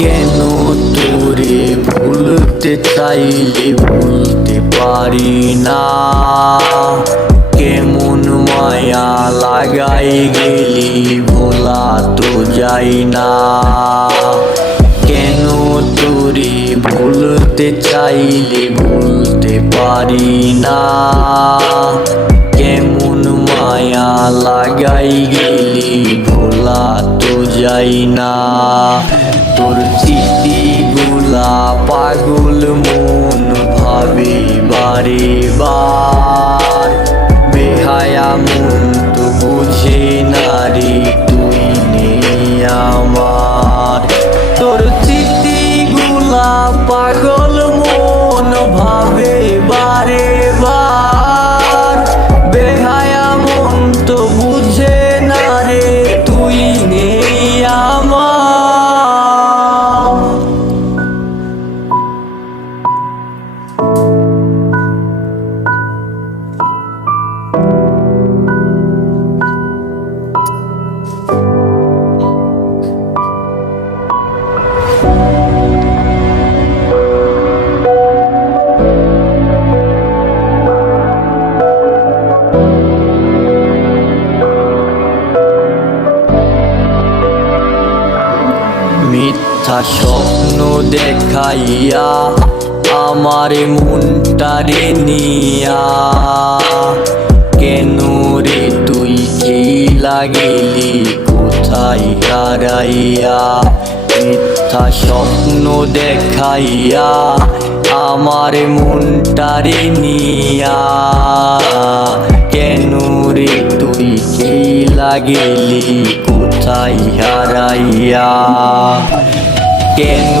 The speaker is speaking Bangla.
কেন তোরে ভুলতে চাইলে ভুলতে পারি না, কেমন মায়া লাগাই গেলি ভোলা তো যাই না। কেন তোরে ভুলতে চাইলে ভুলতে পারি না, কেমন মায়া লাগাই গেলি ভোলা তো যাই না। তোর স্মৃতিগুলা পাগল মন ভাবে বারে বার, বেহায়া মন তো বুঝে না রে তুই নেই আমার। তোর স্মৃতিগুলা পাগল মন ভাবে বারে বার, বেহায়া মন তো বুঝে না রে তুই নেই আমার। মিথ্যা স্বপ্ন দেখাইয়া আমার মনটারে নিয়া, কেন রে তুই চইলা গেলি কোথায় হারাইয়া। মিথ্যা স্বপ্ন দেখাইয়া আমার মনটারে নিয়া, কেন রে তুই চইলা গেলি কোথায় হারাইয়া। কেন